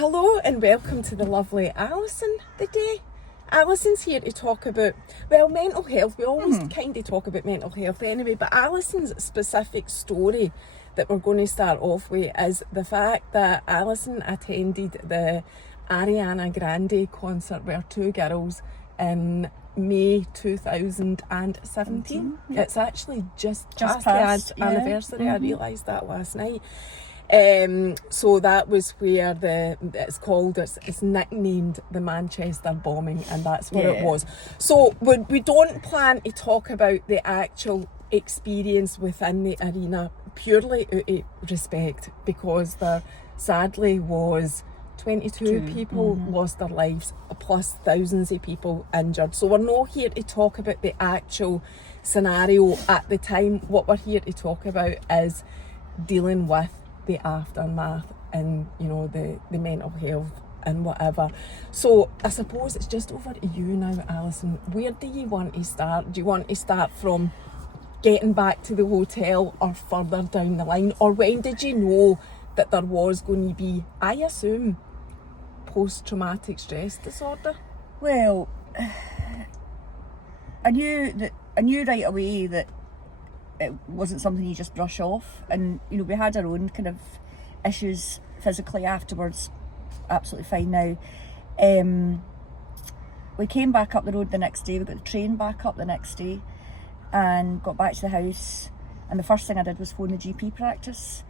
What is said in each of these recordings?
Hello and welcome to the lovely Allison today. Allison's here to talk about, mental health. We always kind of talk about mental health anyway, but Allison's specific story that we're going to start off with is the fact that Allison attended the Ariana Grande concert with her two girls in May 2017. Yeah. It's actually just Just past the passed, anniversary. yeah. I realised that last night. So that was where it's nicknamed the Manchester bombing, and that's what it was. So we don't plan to talk about the actual experience within the arena purely out of respect, because there sadly was 22 people lost their lives, plus thousands of people injured. So we're not here to talk about the actual scenario at the time. What we're here to talk about is dealing with the aftermath and, you know, the mental health and whatever. So I suppose it's just over to you now, Alison. Where do you want to start? Do you want to start from getting back to the hotel or further down the line? Or when did you know that there was going to be, I assume, post-traumatic stress disorder? Well, I knew right away that it wasn't something you just brush off, and you know, we had our own kind of issues physically afterwards. Absolutely fine now. We came back up the road the next day. We got the train back up the next day and got back to the house, and the first thing I did was phone the GP practice,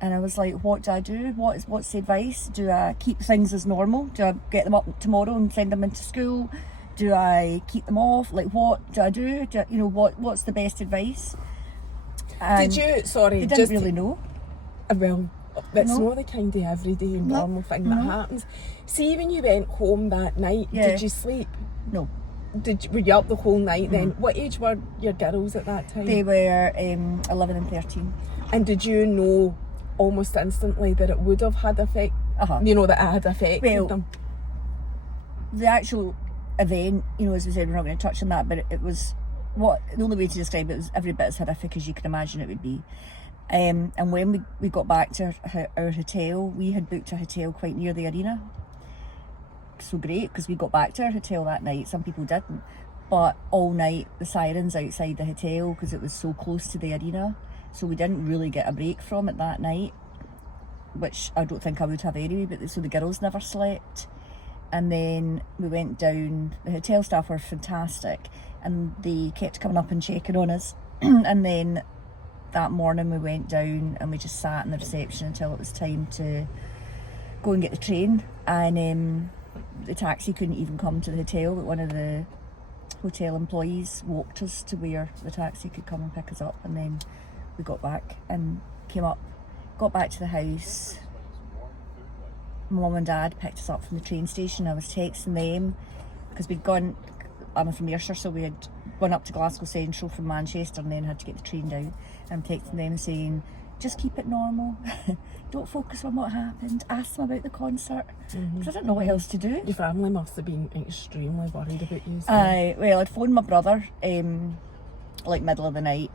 and I was like, what do I do? What's the advice? Do I keep things as normal? Do I get them up tomorrow and send them into school? Do I keep them off? Like, what do I do? What's the best advice? And They didn't really know. Well, it's not the kind of everyday normal thing that happens. See, when you went home that night, did you sleep? No. Were you up the whole night then? What age were your girls at that time? They were 11 and 13. And did you know almost instantly that it would have had effect? You know, that it had affected them? The actual event, you know, as we said, we're not going to touch on that, but it was the only way to describe it was every bit as horrific as you can imagine it would be. And when we got back to our hotel, we had booked a hotel quite near the arena. So great, because we got back to our hotel that night. Some people didn't, but all night the sirens outside the hotel, because it was so close to the arena, so we didn't really get a break from it that night, which I don't think I would have anyway. But so the girls never slept, and then we went down. The hotel staff were fantastic, and they kept coming up and checking on us. And then that morning we went down and we just sat in the reception until it was time to go and get the train. And the taxi couldn't even come to the hotel, but one of the hotel employees walked us to where the taxi could come and pick us up. And then we got back and got back to the house. Mum and Dad picked us up from the train station. I was texting them because I'm from Ayrshire, so we had gone up to Glasgow Central from Manchester and then had to get the train down. And I'm texting them saying, just keep it normal. Don't focus on what happened. Ask them about the concert. Because I didn't know what else to do. Your family must have been extremely worried about you. I'd phoned my brother like middle of the night,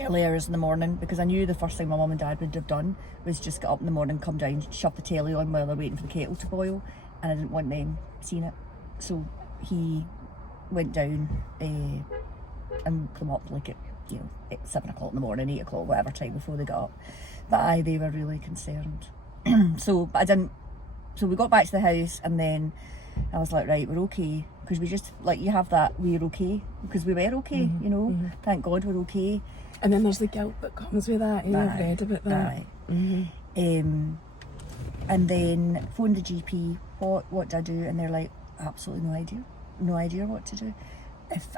early hours in the morning, because I knew the first thing my mum and dad would have done was just get up in the morning, come down, shove the telly on while they're waiting for the kettle to boil, and I didn't want them seeing it. So he went down and come up like at 7 o'clock in the morning, 8 o'clock, whatever time before they got up. But they were really concerned. So we got back to the house, and then I was like, right, we're okay, because we just, like, you have that we're okay, because we were okay, you know, thank God we're okay. And then there's the guilt that comes with that. I've read about that. And then phoned the GP, what do I do? And they're like, absolutely no idea what to do. If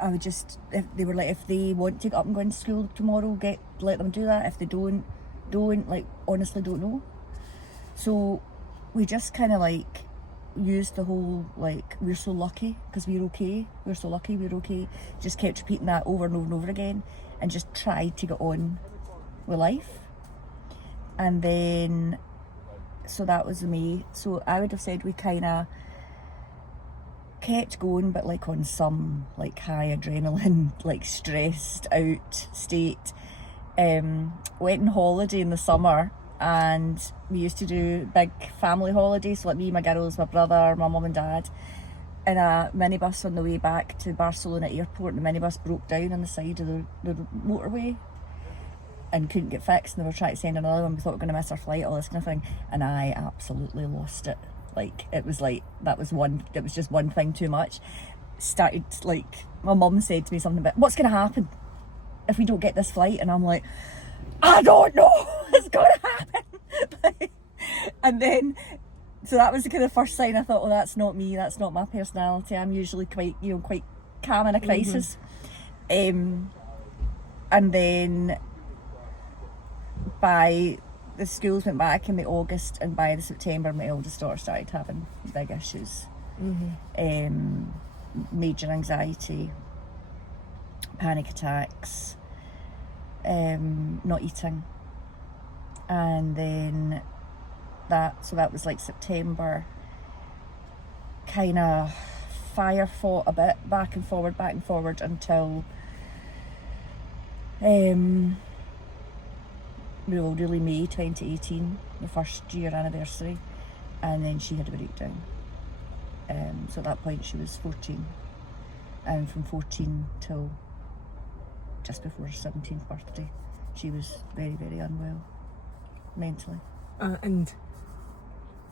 they were like, if they want to get up and go into school tomorrow, let them do that. If they don't, like, honestly don't know. So we just kind of like used the whole, like, we're so lucky because we're okay, we're so lucky, we're okay. Just kept repeating that over and over and over again, and just tried to get on with life. And then, so that was me. So I would have said we kind of kept going, but like on some like high adrenaline, like stressed out state. Went on holiday in the summer and we used to do big family holidays, so like me, my girls, my brother, my mum and dad, in a minibus on the way back to Barcelona airport. The minibus broke down on the side of the motorway and couldn't get fixed, and they were trying to send another one. We thought we were going to miss our flight, all this kind of thing, and I absolutely lost it. Like, it was just one thing too much. Started, like, my mum said to me something about, what's going to happen if we don't get this flight? And I'm like, I don't know, it's going to happen. And then, so that was the kind of first sign. I thought, well, that's not me, that's not my personality. I'm usually quite calm in a crisis. And then by the schools went back in the August, and by the September my eldest daughter started having big issues. Major anxiety, panic attacks, not eating. And then that was like September, kind of fire fought a bit back and forward until really May 2018, the first year anniversary, and then she had a breakdown. So at that point she was 14, and from 14 till just before her 17th birthday she was very, very unwell mentally. And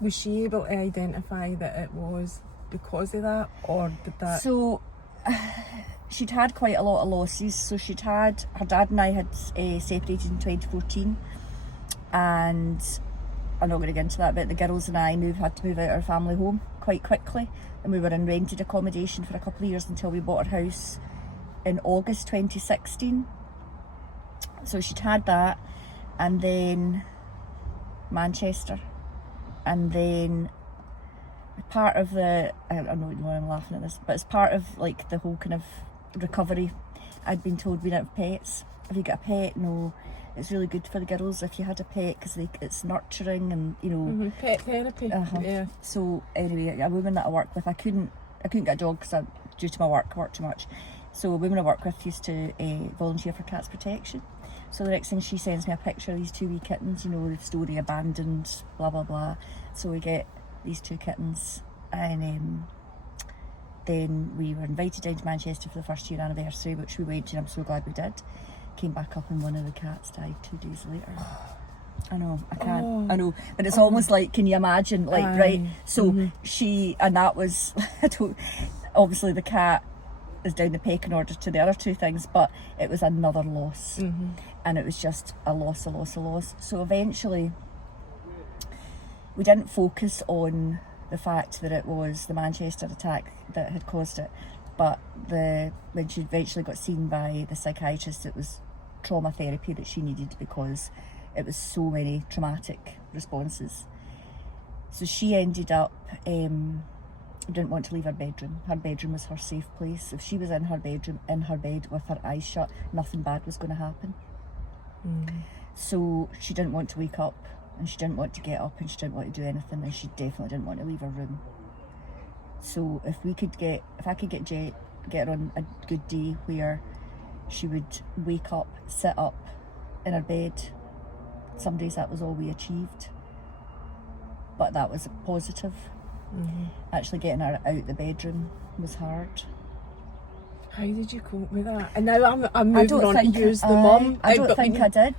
was she able to identify that it was because of that, or did that... So she'd had quite a lot of losses. So her dad and I had separated in 2014, and I'm not going to get into that, but the girls and I had to move out of our family home quite quickly, and we were in rented accommodation for a couple of years until we bought our house in August 2016. So she'd had that, and then Manchester, and then part of the, I don't know why I'm laughing at this, but it's part of like the whole kind of recovery. I'd been told we don't have pets. If you get a pet, no, it's really good for the girls if you had a pet, because it's nurturing and, you know. Pet therapy. Yeah. So anyway, a woman that I work with, I couldn't get a dog because due to my work too much. So a woman I work with used to volunteer for cats protection. So the next thing, she sends me a picture of these 2 wee kittens, you know, the story abandoned, blah blah blah. So we get these 2 kittens, and then we were invited down to Manchester for the first year anniversary, which we went to, and I'm so glad we did. Came back up and one of the cats died 2 days later. I know, I can't, I know, but it's almost like, can you imagine, like, right? So she, and that was, obviously the cat is down the pecking order to the other 2 things, but it was another loss, and it was just a loss. So eventually we didn't focus on the fact that it was the Manchester attack that had caused it, but when she eventually got seen by the psychiatrist, it was trauma therapy that she needed, because it was so many traumatic responses. So she ended up didn't want to leave her bedroom. Her bedroom was her safe place. If she was in her bedroom, in her bed with her eyes shut, nothing bad was going to happen. So she didn't want to wake up, and she didn't want to get up, and she didn't want to do anything, and she definitely didn't want to leave her room. So if I could get her on a good day where she would wake up, sit up in her bed, some days that was all we achieved, but that was a positive. Actually getting her out the bedroom was hard. How did you cope with that? And now I'm moving on to use the mum. I don't think I did.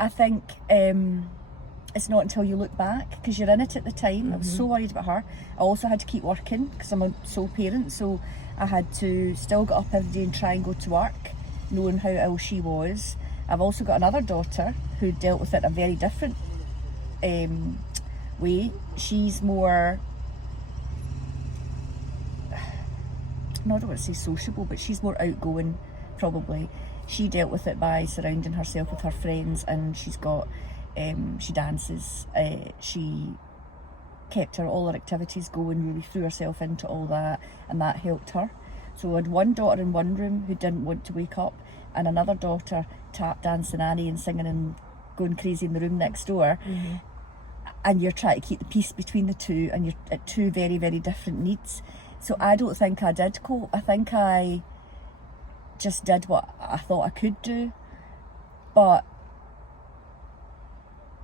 I think it's not until you look back, because you're in it at the time. I was so worried about her. I also had to keep working because I'm a sole parent, so I had to still get up every day and try and go to work, knowing how ill she was. I've also got another daughter who dealt with it in a very different way. She's more, no, I don't want to say sociable, but she's more outgoing, probably. She dealt with it by surrounding herself with her friends, and she's got, she dances, she kept all her activities going, really threw herself into all that, and that helped her. So I had one daughter in one room who didn't want to wake up, and another daughter tap dancing Annie and singing and going crazy in the room next door. And you're trying to keep the peace between the two, and you're at 2 very, very different needs. So I don't think I did cope. I think I just did what I thought I could do, but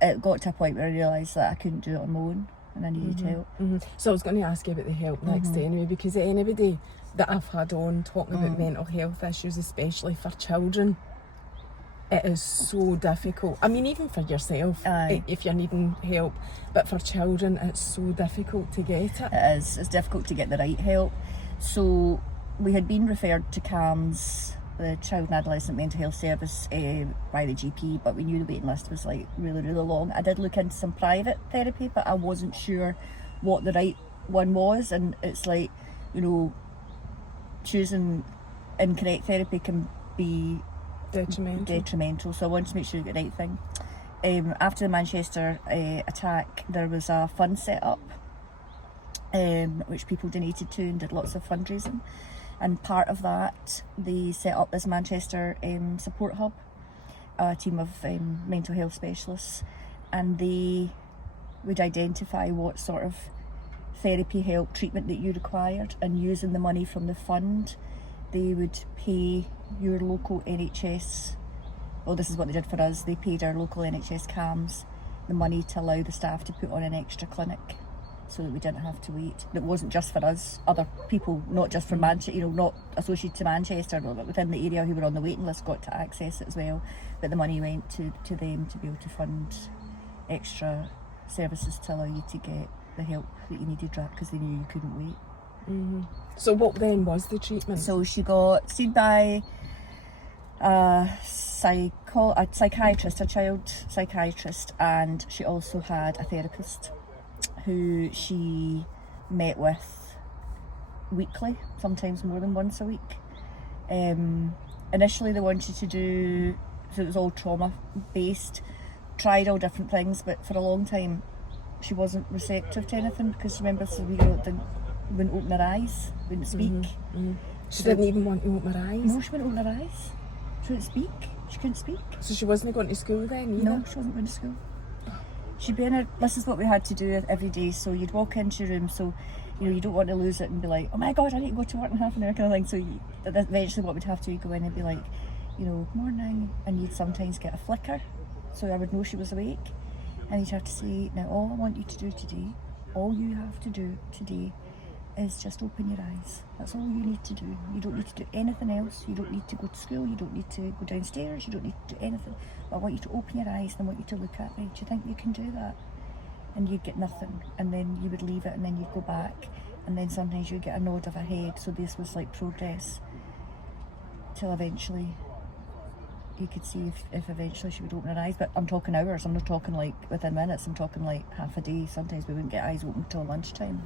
it got to a point where I realised that I couldn't do it on my own and I needed help. So I was going to ask you about the help next anyway, because anybody that I've had on talking about mental health issues, especially for children, it is so difficult. I mean, even for yourself, if you're needing help, but for children, it's so difficult to get it. It is. It's difficult to get the right help. So we had been referred to CAMS, the Child and Adolescent Mental Health Service, by the GP, but we knew the waiting list was like really, really long. I did look into some private therapy, but I wasn't sure what the right one was, and it's like, you know, choosing incorrect therapy can be detrimental. So I wanted to make sure you get the right thing. After the Manchester attack, there was a fund set up which people donated to and did lots of fundraising, and part of that they set up this Manchester support hub, a team of mental health specialists, and they would identify what sort of therapy, help, treatment that you required, and using the money from the fund they would pay your local NHS, well, this is what they did for us, they paid our local NHS CAMS the money to allow the staff to put on an extra clinic so that we didn't have to wait. It wasn't just for us, other people, not just from Manchester, you know, not associated to Manchester, but within the area who were on the waiting list got to access it as well, but the money went to them to be able to fund extra services to allow you to get the help that you needed, because they knew you couldn't wait. So what then was the treatment? So she got seen by a psychiatrist, a child psychiatrist, and she also had a therapist who she met with weekly, sometimes more than once a week. Initially they wanted to do, so it was all trauma based, tried all different things, but for a long time she wasn't receptive to anything, because remember, so we wouldn't open her eyes, wouldn't speak. She didn't even want to open her eyes? No, she wouldn't open her eyes. She wouldn't speak. She couldn't speak. So she wasn't going to school then either? No, she wasn't going to school. She'd be in her, this is what we had to do every day. So you'd walk into your room, so you know, you don't want to lose it and be like, oh my god, I need to go to work in half an hour, kind of thing. So eventually what we'd have to go in and be like, you know, morning, and you'd sometimes get a flicker, so I would know she was awake, and you'd have to say, now all I want you to do today, all you have to do today is just open your eyes. That's all you need to do. You don't need to do anything else. You don't need to go to school. You don't need to go downstairs. You don't need to do anything. But I want you to open your eyes and I want you to look at me. Do you think you can do that? And you'd get nothing. And then you would leave it and then you'd go back. And then sometimes you'd get a nod of a head. So this was like progress. Till eventually you could see if eventually she would open her eyes. But I'm talking hours. I'm not talking like within minutes. I'm talking like half a day. Sometimes we wouldn't get eyes open until lunchtime.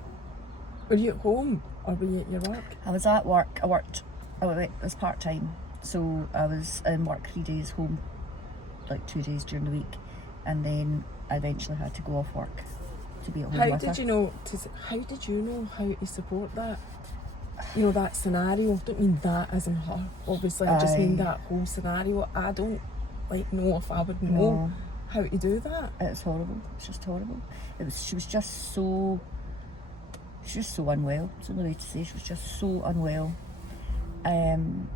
Were you at home or were you at your work? I was at work. It was part-time, so I was in work 3 days, home like 2 days during the week, and then I eventually had to go off work to be at home with her. How did you know how to support that? You know, that scenario. I don't mean that as in her, obviously. I just mean that whole scenario. I don't know if I would know how to do that. It's horrible. It's just horrible. She was just so unwell. It's the only way to say. She was just so unwell. And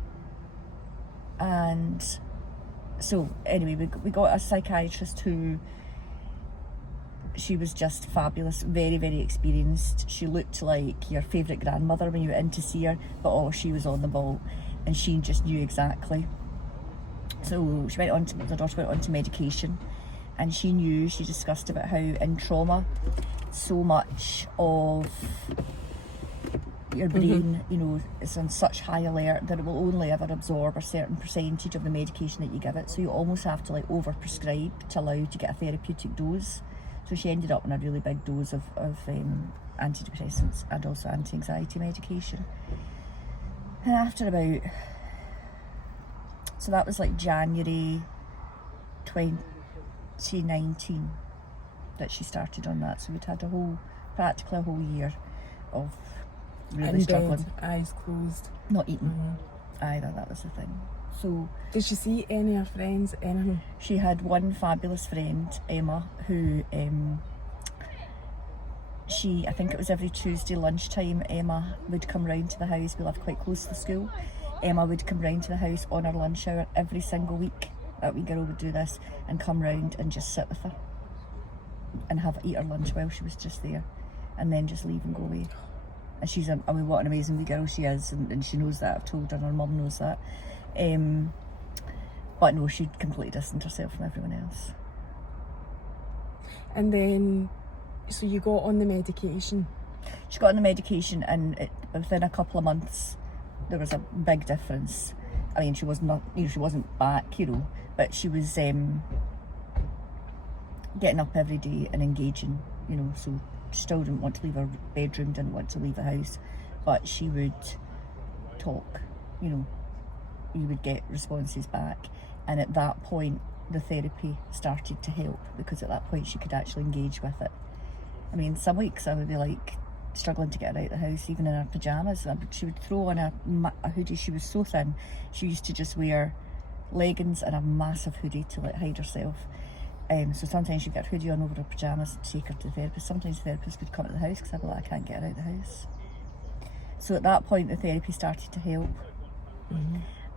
so anyway, we got a psychiatrist who, she was just fabulous, very, very experienced. She looked like your favourite grandmother when you went in to see her, but she was on the ball and she just knew exactly. So the daughter went on to medication, and she discussed about how in trauma so much of your brain, you know, is on such high alert that it will only ever absorb a certain percentage of the medication that you give it. So you almost have to like over-prescribe to allow you to get a therapeutic dose. So she ended up on a really big dose of antidepressants and also anti-anxiety medication. And after so that was like January 2019 that she started on that. So we'd had practically a whole year of really struggling. Eyes closed. Not eating either, that was the thing. So did she see any of her friends, anything? She had one fabulous friend, Emma, who I think it was every Tuesday lunchtime, Emma would come round to the house. We lived quite close to the school. Emma would come round to the house on her lunch hour every single week. That wee girl would do this and come round and just sit with her and eat her lunch while she was just there, and then just leave and go away. And she's, I mean, what an amazing wee girl she is, and she knows that. I've told her, and her mum knows that. But no, she'd completely distanced herself from everyone else. And then, so you got on the medication. She got on the medication, and within a couple of months, there was a big difference. I mean, she was not, she wasn't back, but she was getting up every day and engaging, so she still didn't want to leave her bedroom, didn't want to leave the house, but she would talk, you would get responses back. And at that point, the therapy started to help, because at that point she could actually engage with it. I mean, some weeks I would be like struggling to get her out of the house, even in her pyjamas. She would throw on a hoodie. She was so thin. She used to just wear leggings and a massive hoodie to hide herself. So sometimes she'd get a hoodie on over her pyjamas and take her to the therapist. Sometimes the therapist would come to the house because I'd be like, I can't get her out of the house. So at that point, the therapy started to help.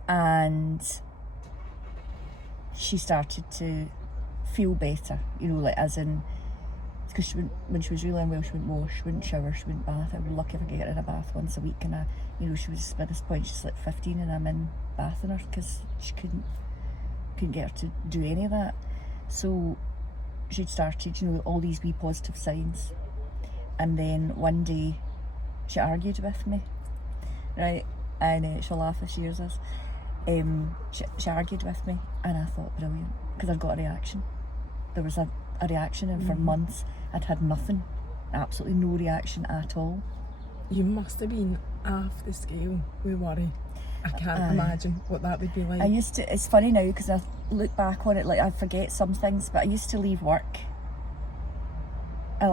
And she started to feel better, as in, because when she was really unwell, she wouldn't wash, she wouldn't shower, she wouldn't bath. I was lucky if I could get her in a bath once a week, and she was, by this point she's like 15, and I'm in bathing her because she couldn't get her to do any of that. So she'd started, all these wee positive signs, and then one day she argued with me, right, and she'll laugh if she hears this. She argued with me, and I thought, brilliant, because I'd got a reaction. There was a reaction, and for months I'd had nothing, absolutely no reaction at all. You must have been off the scale with worry. I can't imagine what that would be like. It's funny now, because I look back on it, I forget some things, but I used to leave work. I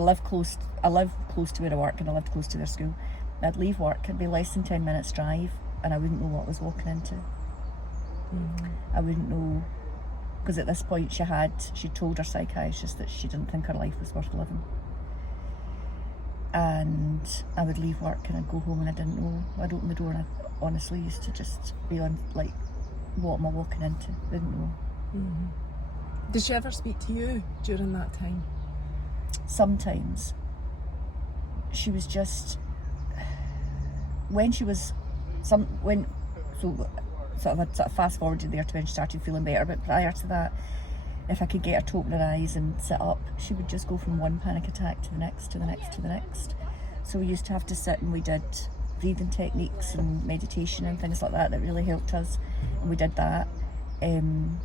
live close to where I work, and I lived close to their school. I'd leave work, it'd be less than 10 minutes drive, and I wouldn't know what I was walking into. I wouldn't know, because at this point she told her psychiatrist that she didn't think her life was worth living. And I would leave work and I'd go home and I didn't know. I'd open the door and I honestly used to just be on, what am I walking into? I didn't know. Did she ever speak to you during that time? Sometimes. She was just, I'd fast forwarded there to when she started feeling better, but prior to that, if I could get her to open her eyes and sit up, she would just go from one panic attack to the next, to the next, to the next. So we used to have to sit, and we did breathing techniques and meditation and things like that really helped us, and we did that. And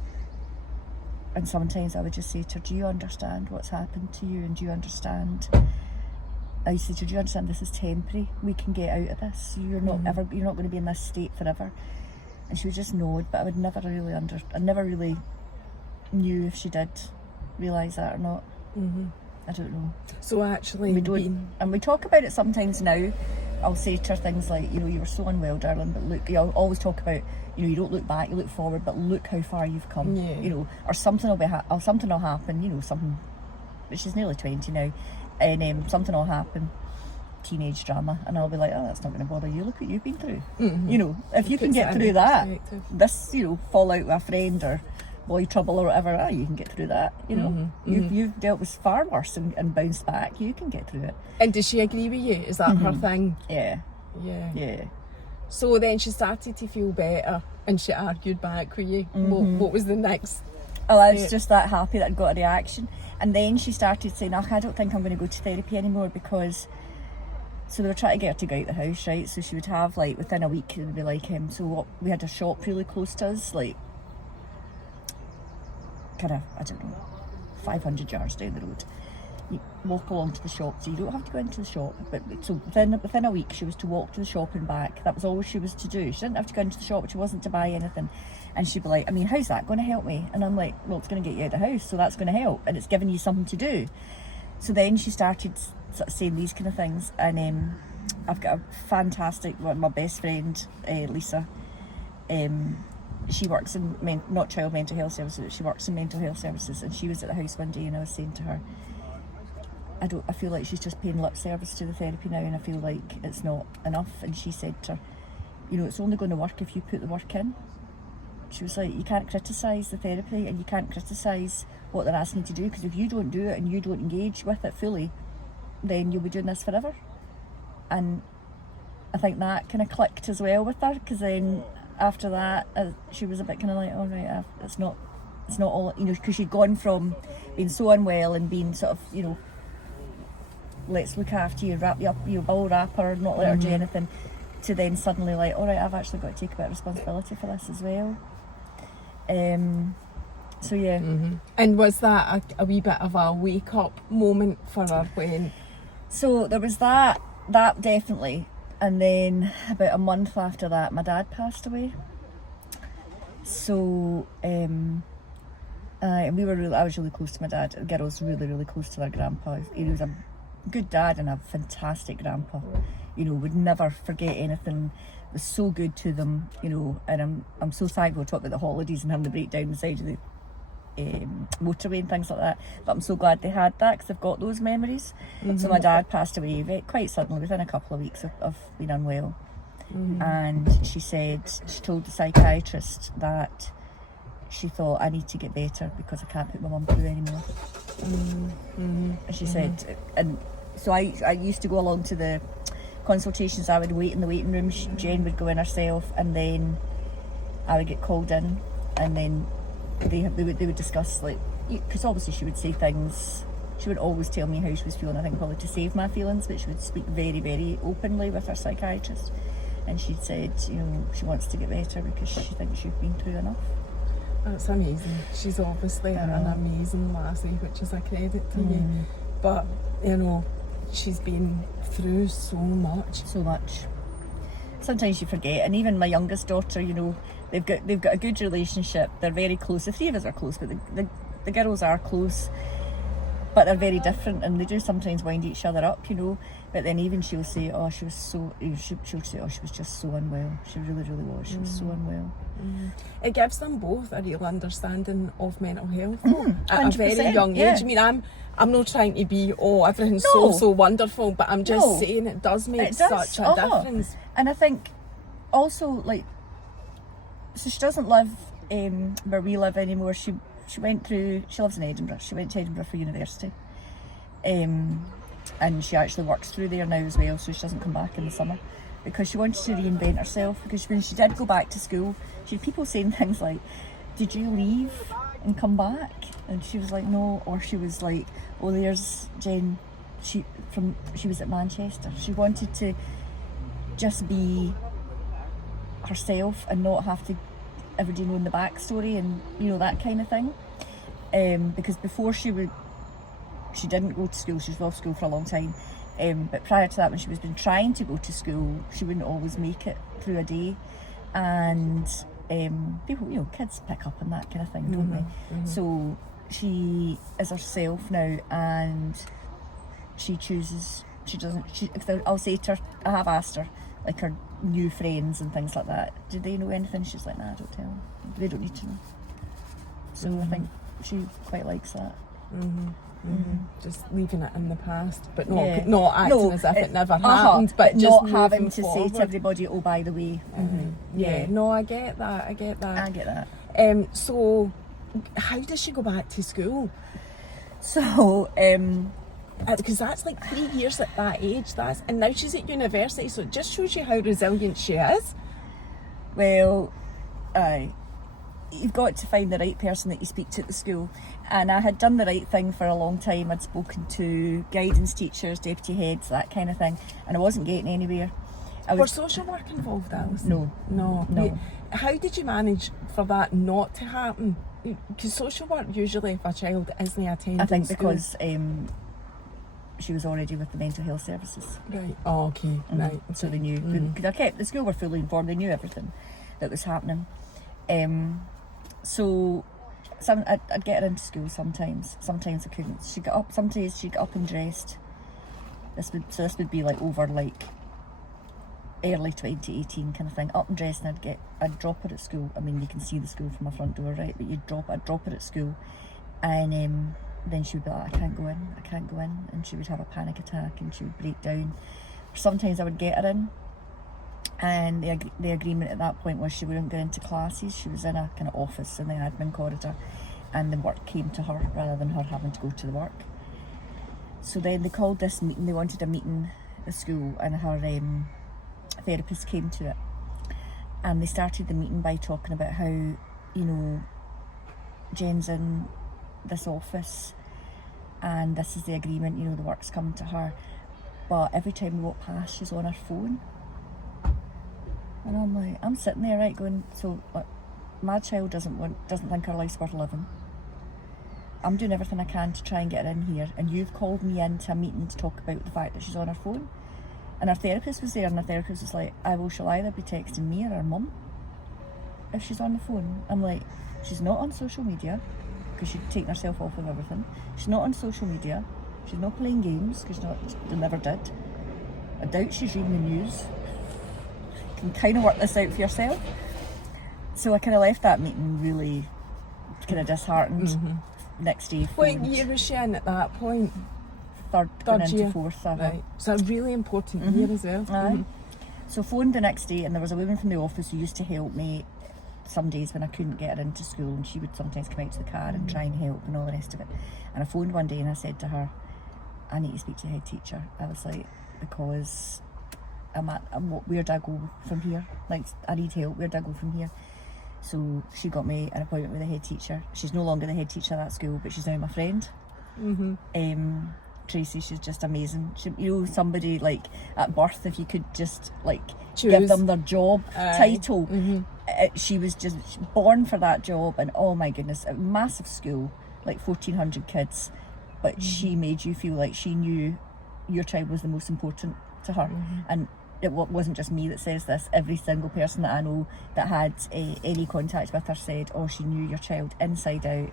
sometimes I would just say to her, do you understand what's happened to you, and do you understand, I used to say, do you understand this is temporary, we can get out of this, you're not going to be in this state forever. And she would just nod, but I would never really I never really knew if she did realise that or not. I don't know. So actually, and we talk about it sometimes now. I'll say to her things like, you were so unwell, darling, but look, I'll always talk about, you don't look back, you look forward, but look how far you've come. Or something will something will happen, something, but she's nearly 20 now, and something will happen, teenage drama, and I'll be like, oh, that's not going to bother you, look what you've been through. If you can get through that, this, fall out with a friend or boy trouble or whatever, you can get through that, you've dealt with far worse and bounced back, you can get through it. And does she agree with you? Is that her thing? Yeah. So then she started to feel better and she argued back with you. What was the next? I was just that happy that I'd got a reaction, and then she started saying, I don't think I'm going to go to therapy anymore, because so they were trying to get her to go out the house, right? So she would have, within a week, it would be like, we had a shop really close to us, kind of, 500 yards down the road. You walk along to the shop, so you don't have to go into the shop, but so within a week she was to walk to the shop and back. That was all she was to do. She didn't have to go into the shop, she wasn't to buy anything. And she'd be like, how's that going to help me? And I'm like, well, it's going to get you out of the house, so that's going to help, and it's giving you something to do. So then she started sort of saying these kind of things, and I've got a fantastic, my best friend, Lisa. She works in not child mental health services, but she works in mental health services, and she was at the house one day, and I was saying to her, I feel like she's just paying lip service to the therapy now, and I feel like it's not enough. And she said to her, it's only going to work if you put the work in. she was like, you can't criticise the therapy and you can't criticise what they're asking you to do, because if you don't do it and you don't engage with it fully, then you'll be doing this forever. And I think that kind of clicked as well with her, because then after that she was a bit kind of like, oh right, it's not all, you know, because she'd gone from being so unwell and being sort of, you know, let's look after you, wrap you up, you bubble wrap her, not let her do anything, to then suddenly like, all right, I've actually got to take a bit of responsibility for this as well. So yeah. And was that a wee bit of a wake up moment for her when? So there was that definitely, and then about a month after that, my dad passed away. So and I was really close to my dad. The girl was really, really close to their grandpa. He was a good dad and a fantastic grandpa. You know, would never forget anything. Was so good to them. You know, and I'm so thankful to talk about the holidays and having the breakdown on the side of the motorway and things like that. But I'm so glad they had that, because they've got those memories. So my dad passed away quite suddenly, within a couple of weeks of being unwell. And she told the psychiatrist that she thought, I need to get better because I can't put my mum through anymore. And she said, and so I used to go along to the consultations. I would wait in the waiting room, Jen would go in herself, and then I would get called in, and then they would discuss, like, because obviously she would say things, she would always tell me how she was feeling, I think probably to save my feelings, but she would speak very, very openly with her psychiatrist, and she'd said, you know, she wants to get better because she thinks you've been through enough. That's amazing. She's obviously an amazing lassie, which is a credit to you. But, you know, she's been through so much. Sometimes you forget. And even my youngest daughter, you know, they've got a good relationship. They're very close. The three of us are close, but the girls are close. But they're very different, and they do sometimes wind each other up, you know. But then even she'll say, oh, she was so, she'll say, oh, she was just so unwell. She really, really was. She was so unwell. It gives them both a real understanding of mental health at a very young age. I mean, I'm not trying to be, everything's so wonderful, but I'm just saying it does make such a difference. And I think also, like, so she doesn't live where we live anymore. She lives in Edinburgh. She went to Edinburgh for university. And she actually works through there now as well, so she doesn't come back in the summer, because she wanted to reinvent herself. Because when she did go back to school, she had people saying things like, did you leave and come back? And she was like, no. Or she was like, oh, there's Jen, she was at Manchester. She wanted to just be herself and not have to everybody knowing the backstory and, you know, that kind of thing. Because before she didn't go to school. She was off school for a long time. But prior to that, when she was been trying to go to school, she wouldn't always make it through a day. And people, you know, kids pick up on that kind of thing, don't they? So she is herself now, and she chooses, I'll say to her, I have asked her, like, her new friends and things like that, do they know anything? She's like, nah, don't tell them. They don't need to know. So I think she quite likes that. Just leaving it in the past, but not acting as if it never happened, but just not having to say to everybody, oh, by the way. No, I get that. So how does she go back to school? So because that's like 3 years at that age, and now she's at university, so it just shows you how resilient she is. Well, you've got to find the right person that you speak to at the school. And I had done the right thing for a long time. I'd spoken to guidance teachers, deputy heads, that kind of thing, and I wasn't getting anywhere. Was social work involved, Alice? No. How did you manage for that not to happen? Because social work, usually if a child isn't attending I think school, because she was already with the mental health services. Right. Oh, okay. Right. So they knew. Because the school were fully informed. They knew everything that was happening. So I'd get her into school sometimes. Sometimes I couldn't. Some days she'd get up and dressed. This would be like over like early 2018 kind of thing. Up and dressed, and I'd drop her at school. I mean, you can see the school from my front door, right? But I'd drop her at school, and then she would be like, I can't go in, and she would have a panic attack and she would break down. Sometimes I would get her in, And the agreement at that point was she wouldn't go into classes. She was in a kind of office in the admin corridor, and the work came to her rather than her having to go to the work. So then they called this meeting. They wanted a meeting at the school, and her therapist came to it. And they started the meeting by talking about how, you know, Jen's in this office and this is the agreement, you know, the work's coming to her. But every time we walk past, she's on her phone. And I'm like, I'm sitting there, right, going, so like, my child doesn't think her life's worth living. I'm doing everything I can to try and get her in here, and you've called me into a meeting to talk about the fact that she's on her phone. And her therapist was there, and her therapist was like, she'll either be texting me or her mum if she's on the phone. I'm like, she's not on social media, because she'd taken herself off of everything. She's not on social media. She's not playing games, because she never did. I doubt she's reading the news. You can kind of work this out for yourself. So I kind of left that meeting really kind of disheartened. Next day. What year was she in at that point? Third into year. Fourth. Right. So a really important year as well. So phoned the next day, and there was a woman from the office who used to help me some days when I couldn't get her into school, and she would sometimes come out to the car and try and help and all the rest of it. And I phoned one day and I said to her, I need to speak to the head teacher. I was like, because where do I go from here? Like, I need help, where do I go from here? So she got me an appointment with the head teacher. She's no longer the head teacher at that school, but she's now my friend. Tracy, she's just amazing. She, you know, somebody like at birth, if you could just like give them their job title, she was just born for that job. And oh my goodness, a massive school, like 1,400 kids, but she made you feel like she knew your child was the most important to her. And it wasn't just me that says this. Every single person that I know that had any contact with her said, oh, she knew your child inside out.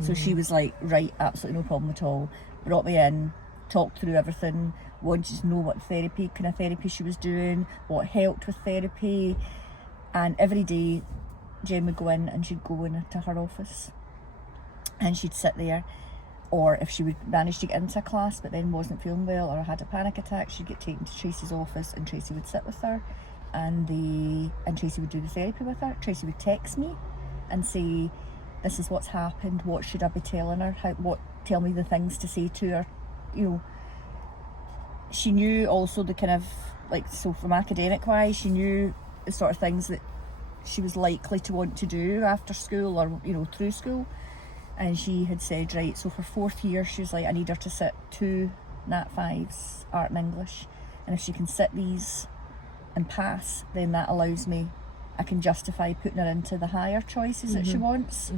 So she was like, right, absolutely no problem at all. Brought me in, talked through everything, wanted to know what kind of therapy she was doing, what helped with therapy. And every day Jen would go in, and she'd go into her office and she'd sit there. Or if she would manage to get into a class but then wasn't feeling well or had a panic attack, she'd get taken to Tracy's office, and Tracy would sit with her, and Tracy would do the therapy with her. Tracy would text me and say, this is what's happened, what should I be telling her, tell me the things to say to her. You know, she knew also the kind of, like, so from academic wise, she knew the sort of things that she was likely to want to do after school or, you know, through school. And she had said, right, so for fourth year, she was like, I need her to sit 2 Nat 5s, art and English. And if she can sit these and pass, then that allows me, I can justify putting her into the higher choices that she wants.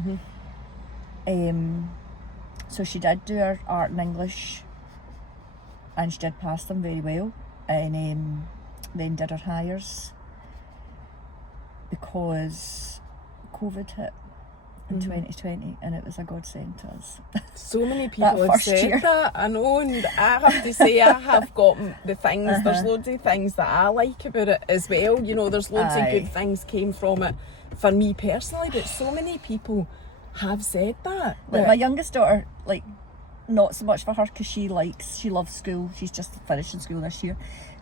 So she did do her art and English, and she did pass them very well. And then did her hires, because COVID hit in 2020, and it was a godsend to us. So many people have said that, I know, and I have to say I have got the things, there's loads of things that I like about it as well, you know, there's loads of good things came from it for me personally, but so many people have said that. Like my youngest daughter, like, not so much for her, because she loves school. She's just finishing school this year.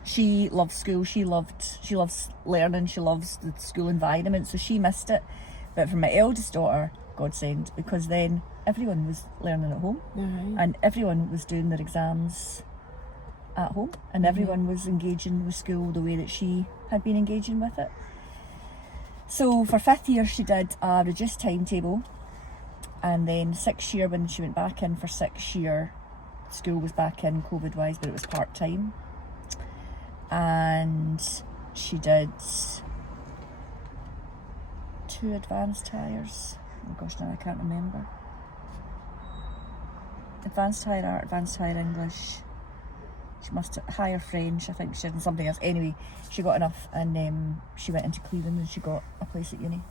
She loves school, she loves learning, she loves the school environment, so she missed it. But for my eldest daughter, godsend, because then everyone was learning at home, and everyone was doing their exams at home, and everyone was engaging with school the way that she had been engaging with it. So for 5th year, she did a reduced timetable, and then 6th year, when she went back in for 6th year, school was back in COVID wise, but it was part-time, and she did 2 advanced hires. Oh gosh, now I can't remember. Advanced hire art, advanced hire English. She must have higher French, I think she did, and something else. Anyway, she got enough, and she went into Cleveland and she got a place at uni.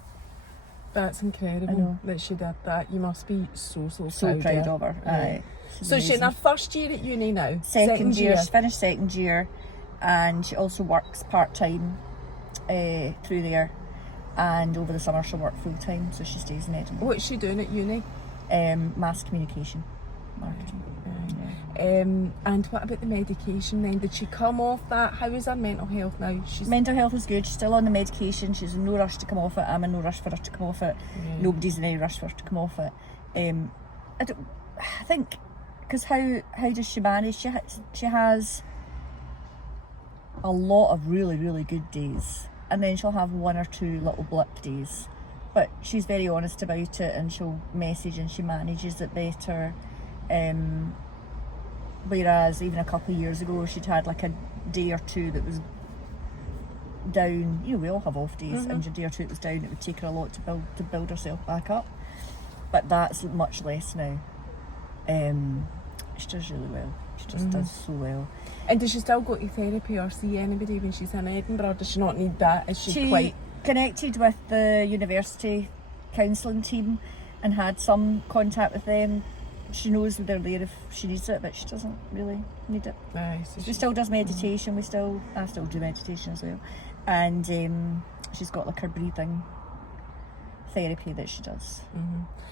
That's incredible that she did that. You must be so proud of her. Aye. So she's in her first year at uni now? Second year. She finished 2nd year, and she also works part-time through there. And over the summer she'll work full time, so she stays in Edinburgh. What's she doing at uni? Mass communication, marketing. And what about the medication then? Did she come off that? How is her mental health now? Mental health is good. She's still on the medication. She's in no rush to come off it. I'm in no rush for her to come off it. Nobody's in any rush for her to come off it. I think, because how does she manage? She has a lot of really, really good days, and then she'll have one or two little blip days. But she's very honest about it, and she'll message, and she manages it better. Whereas even a couple of years ago, she'd had like a day or two that was down. You know, we all have off days, and a day or two that was down, it would take her a lot to build herself back up. But that's much less now. She does really well. She just does so well. And does she still go to therapy or see anybody when she's in Edinburgh? Does she not need that? Is she quite connected with the university counselling team and had some contact with them? She knows they're there if she needs it, but she doesn't really need it. So she still does meditation. I still do meditation as well, and she's got like her breathing therapy that she does.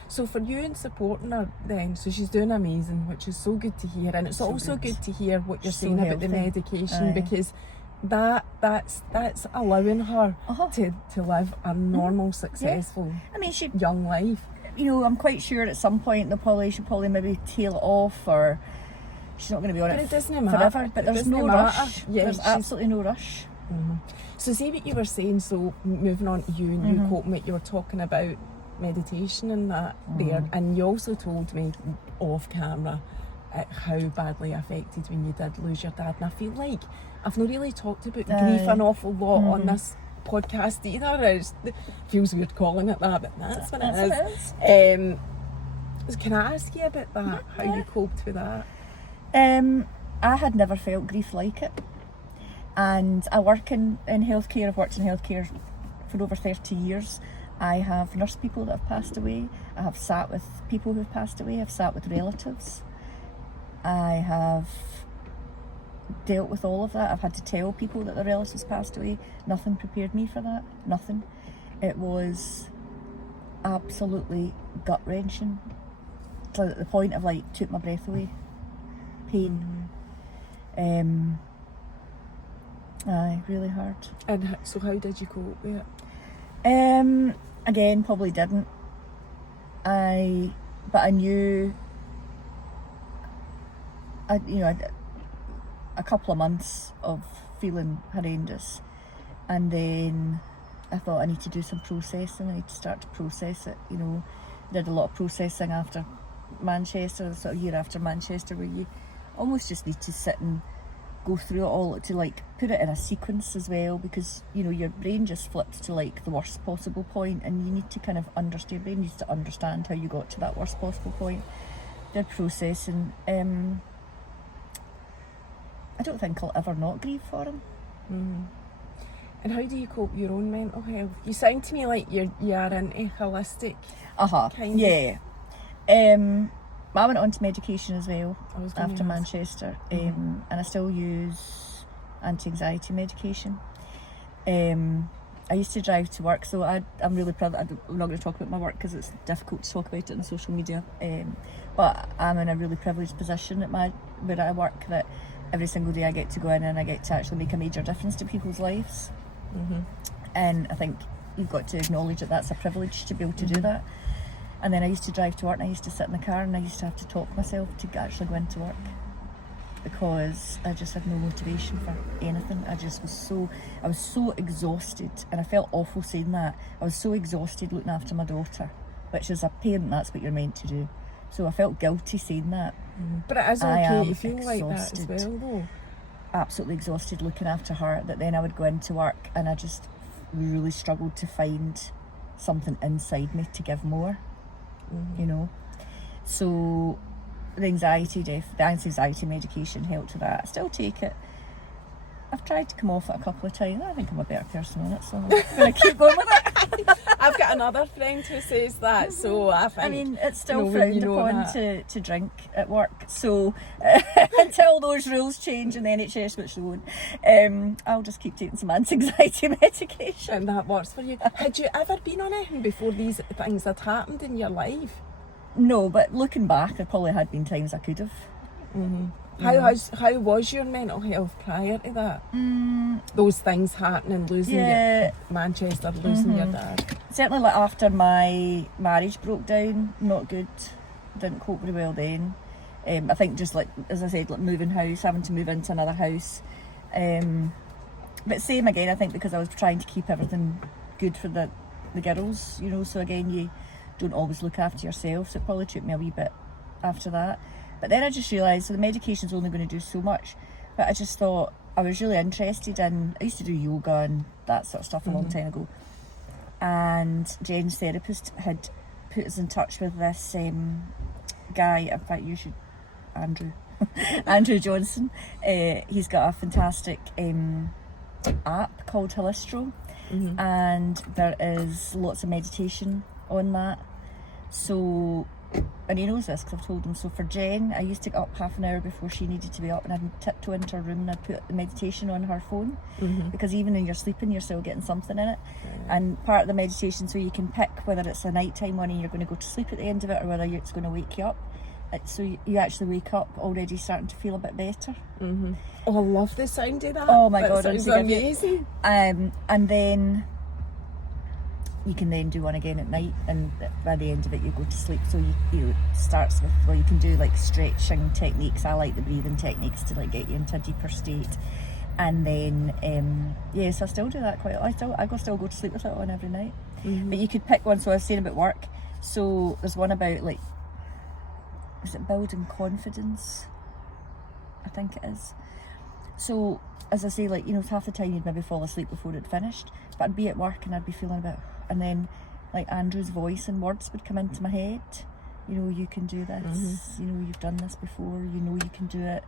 So for you in supporting her then, so she's doing amazing, which is so good to hear, and it's so also good to hear what you're saying about the medication, because that's allowing her to live a normal, successful, young life. You know, I'm quite sure at some point she'll probably maybe tail it off, or she's not going to be on it forever. But there's no rush. Yeah, there's absolutely no rush. So see what you were saying, so moving on to you and you coping with, you were talking about meditation and that there, and you also told me off camera how badly affected when you did lose your dad, and I feel like I've not really talked about grief an awful lot on this podcast either. It feels weird calling it that, but that's what it is. Can I ask you about that, how you coped with that? I had never felt grief like it, and I work in healthcare. I've worked in healthcare for over 30 years. I have nursed people that have passed away. I have sat with people who have passed away. I've sat with relatives. I have dealt with all of that. I've had to tell people that their relatives passed away. Nothing prepared me for that. Nothing. It was absolutely gut-wrenching, to the point of like took my breath away. Pain. Really hard. And so how did you cope with it? Again, probably didn't. But I knew. A couple of months of feeling horrendous, and then I thought I need to do some processing. I need to start to process it. You know, did a lot of processing after Manchester, sort of year after Manchester, where you almost just need to sit and go through it all, to like put it in a sequence as well, because you know your brain just flips to like the worst possible point, and you need to kind of understand. Your brain needs to understand how you got to that worst possible point. Did processing. I don't think I'll ever not grieve for him. And how do you cope with your own mental health? You sound to me like you're into holistic. Kind yeah. I went on to medication as well after Manchester, and I still use anti-anxiety medication. I used to drive to work, so I'm really proud that I'm not going to talk about my work because it's difficult to talk about it on social media. But I'm in a really privileged position at where I work, that every single day I get to go in and I get to actually make a major difference to people's lives. And I think you've got to acknowledge that that's a privilege to be able to do that. And then I used to drive to work, and I used to sit in the car, and I used to have to talk myself to actually go into work, because I just had no motivation for anything. I was so exhausted, and I felt awful saying that. I was so exhausted looking after my daughter, which as a parent, that's what you're meant to do. So I felt guilty saying that. But it is okay to feel like that as well, though. Absolutely exhausted looking after her, that then I would go into work and I just really struggled to find something inside me to give more, you know. So the anti-anxiety medication helped with that. I still take it. I've tried to come off it a couple of times. I think I'm a better person on it, so I'm going to keep going with it. I've got another friend who says that, so I think... I mean, it's still frowned upon to drink at work, so until those rules change in the NHS, which they won't, I'll just keep taking some anti-anxiety medication. And that works for you. Had you ever been on anything before these things had happened in your life? No, but looking back, there probably had been times I could have. How was your mental health prior to that? Those things happening, losing your Manchester, losing your dad. Certainly, like after my marriage broke down, not good. Didn't cope very well then. I think just like, as I said, like moving house, having to move into another house. But same again, I think because I was trying to keep everything good for the girls, you know, so again, you don't always look after yourself, so it probably took me a wee bit after that. But then I just realised, so the medication's only going to do so much, but I just thought I was really interested in, I used to do yoga and that sort of stuff a long time ago, and Jen's therapist had put us in touch with this guy, in fact you should, Andrew Johnson. He's got a fantastic app called Holistro, and there is lots of meditation on that. So, and he knows this because I've told him. So for Jen, I used to get up half an hour before she needed to be up, and I'd tiptoe into her room and I'd put the meditation on her phone, because even when you're sleeping, you're still getting something in it. And part of the meditation, so you can pick whether it's a nighttime one and you're going to go to sleep at the end of it, or whether it's going to wake you up. So you actually wake up already starting to feel a bit better. Oh, I love the sound of that. Oh my God, sounds amazing. And then you can then do one again at night, and by the end of it you go to sleep. So you know, it starts with, well, you can do like stretching techniques. I like the breathing techniques to like get you into a deeper state. And then so I still do that quite a lot. I still go to sleep with it on every night. But you could pick one. So I was saying about work, so there's one about like, is it building confidence? I think it is. So as I say, like, you know, half the time you'd maybe fall asleep before it finished, but I'd be at work and I'd be feeling a bit, and then like Andrew's voice and words would come into my head. You know, you can do this. You know, you've done this before. You know, you can do it.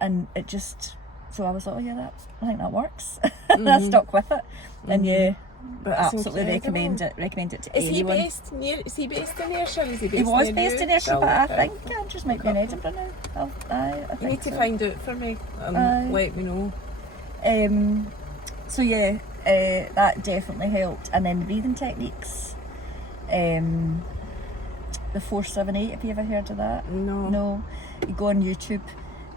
And it just, so I was like, oh yeah, I think that works. And I stuck with it. And That's absolutely recommend it to anyone. Is he based in Ayrshire? He was based in Ayrshire, but I think Andrews might be in Edinburgh now. I think you need to find out for me and let me know. So that definitely helped. And then the breathing techniques, the 478, have you ever heard of that? No. You go on YouTube,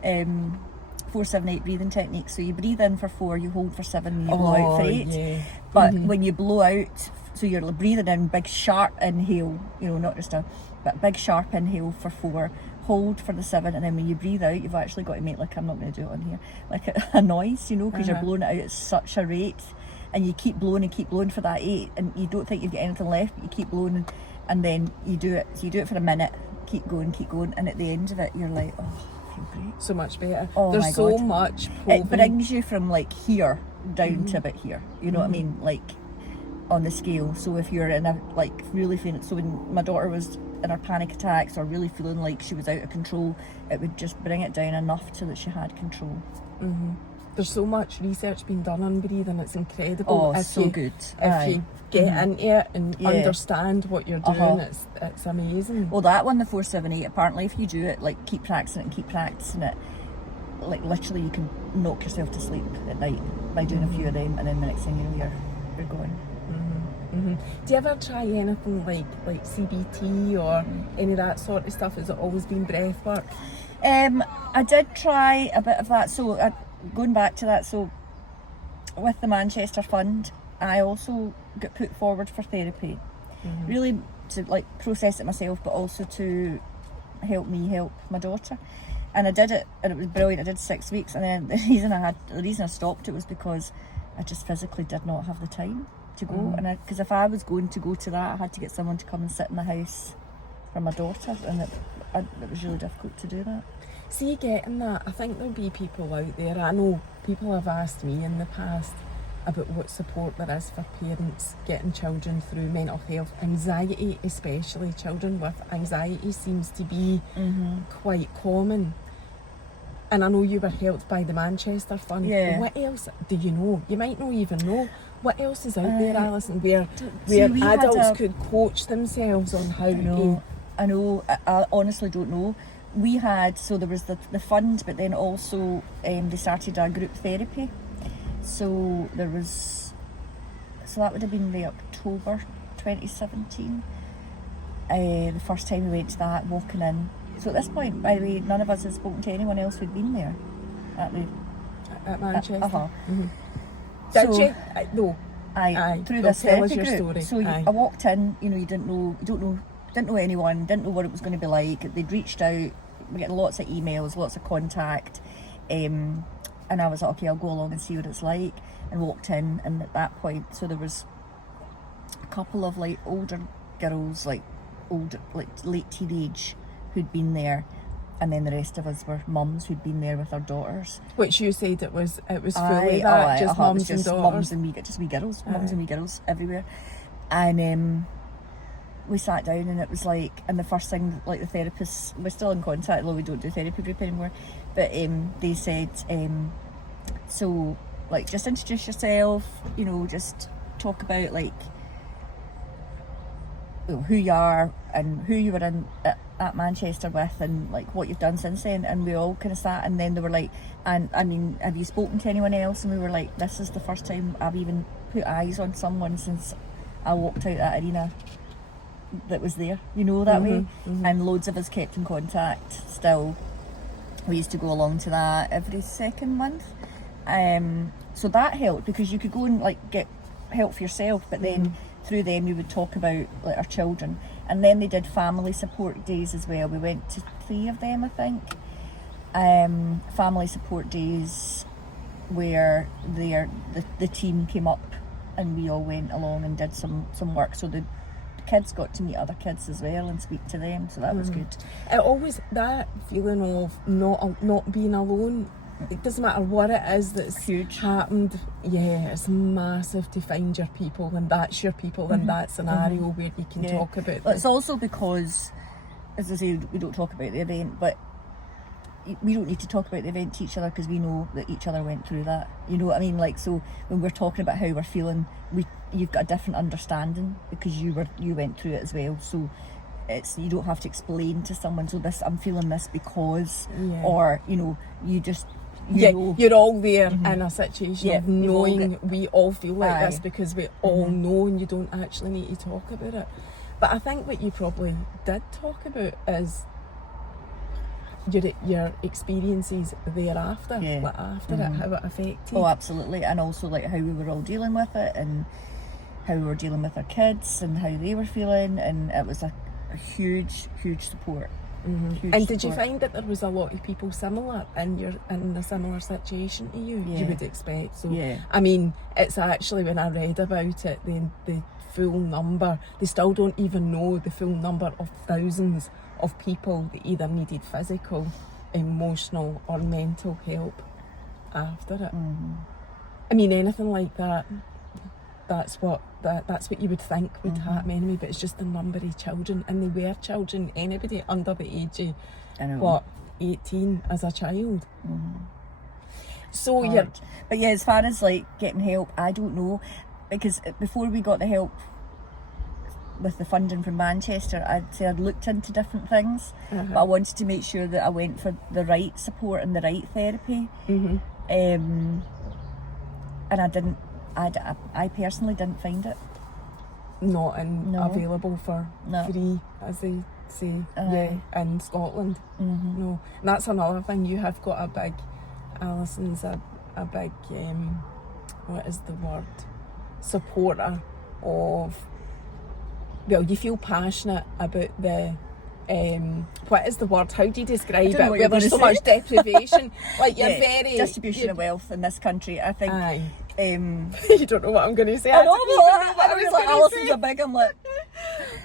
478 breathing techniques. So you breathe in for 4, you hold for 7, and you blow out for 8. But when you blow out, so you're breathing in, big sharp inhale, you know, not just but big sharp inhale for 4, hold for the 7, and then when you breathe out, you've actually got to make, like, I'm not going to do it on here, like a noise, you know, because you're blowing it out at such a rate, and you keep blowing for that 8, and you don't think you've got anything left, but you keep blowing, and then you do it. So you do it for a minute, keep going, and at the end of it, you're like, oh, I feel great. So much better. Oh, there's my so God. much It brings you from like here down to about here, you know what I mean, like on the scale. So if you're in a like really feeling, so when my daughter was in her panic attacks or really feeling like she was out of control, it would just bring it down enough so that she had control. There's so much research being done on breathing, it's incredible. Oh, so good. If you get into it and understand what you're doing, it's amazing. Well, that one, the 478, apparently if you do it, like keep practicing it, like literally you can knock yourself to sleep at night by doing a few of them, and then the next thing you know, you're going. Do you ever try anything like CBT or any of that sort of stuff? Has it always been breath work? I did try a bit of that. So going back to that, so with the Manchester Fund, I also got put forward for therapy, really to like process it myself, but also to help me help my daughter. And I did it, and it was brilliant. I did 6 weeks, and then the reason I stopped it was because I just physically did not have the time to go. And because if I was going to go to that, I had to get someone to come and sit in the house for my daughter, and it was really difficult to do that. See, getting that, I think there'll be people out there, I know people have asked me in the past about what support there is for parents getting children through mental health, anxiety, especially children with anxiety seems to be quite common. And I know you were helped by the Manchester Fund. What else do you know? You might not even know. What else is out there, Alison, where adults could coach themselves on how to... I know, I honestly don't know. We had, so there was the fund, but then also they started a group therapy. So that would have been October 2017. The first time we went to that, walking in, So at this point, by the way, none of us had spoken to anyone else who'd been there at Manchester. Mm-hmm. Did So, you? No. Aye, through Well, this tell us therapy your group. story. So Aye. I walked in, you didn't know anyone, didn't know what it was going to be like. They'd reached out, we're getting lots of emails, lots of contact, and I was like, okay, I'll go along and see what it's like, and walked in, and at that point, so there was a couple of like older girls, like late teenage, who'd been there, and then the rest of us were mums who'd been there with their daughters. Which you said it was fully that, just mums and daughters. Mums and wee girls, mums and wee girls everywhere. And we sat down, and it was like, and the first thing, like the therapists, we're still in contact, although we don't do therapy group anymore, but they said, so like just introduce yourself, just talk about like who you are and who you were in at Manchester with, and like what you've done since then. And we all kind of sat, and then they were like, and I mean, have you spoken to anyone else? And we were like, this is the first time I've even put eyes on someone since I walked out that arena that was there, that way. And loads of us kept in contact still. We used to go along to that every second month, so that helped, because you could go and like get help for yourself, but then through them you would talk about like our children. And then they did family support days as well. We went to 3 of them, I think. Family support days where the team came up and we all went along and did some work, so the kids got to meet other kids as well and speak to them, so that was good. It always, that feeling of not being alone, it doesn't matter what it is that's huge happened, it's massive to find your people, and that's your people in that scenario where you can talk about But it's also because, as I say, we don't talk about the event, but we don't need to talk about the event to each other, because we know that each other went through that. You know what I mean? Like, so when we're talking about how we're feeling, you've got a different understanding because you went through it as well. So you don't have to explain to someone, so this, I'm feeling this because, or you just you're all there in a situation of knowing we all feel like this because we all know, and you don't actually need to talk about it. But I think what you probably did talk about is your experiences thereafter, like after it, how it affected. Oh, absolutely. And also like how we were all dealing with it, and how we were dealing with our kids and how they were feeling, and it was a huge support. Huge and did support. you find that there was a lot of people similar in a similar situation to you? You would expect. So I mean, it's actually, when I read about it, the full number, they still don't even know the full number of thousands of people that either needed physical, emotional or mental help after it. I mean, anything like that, that's what you would think would happen anyway, but it's just the number of children, and they were children, anybody under the age of 18 as a child. So but as far as like getting help, I don't know, because before we got the help with the funding from Manchester, I'd looked into different things, but I wanted to make sure that I went for the right support and the right therapy. And I didn't. I personally didn't find it. Not available for free, as they say, in Scotland. No, and that's another thing. You have got a big, Allison's a big, what is the word? Supporter of. Well, you feel passionate about the. What is the word? How do you describe it? Where there's so much deprivation, like you're very distribution of wealth in this country. I think. You don't know what I'm going to say. I was like, Allison's a big. I'm like,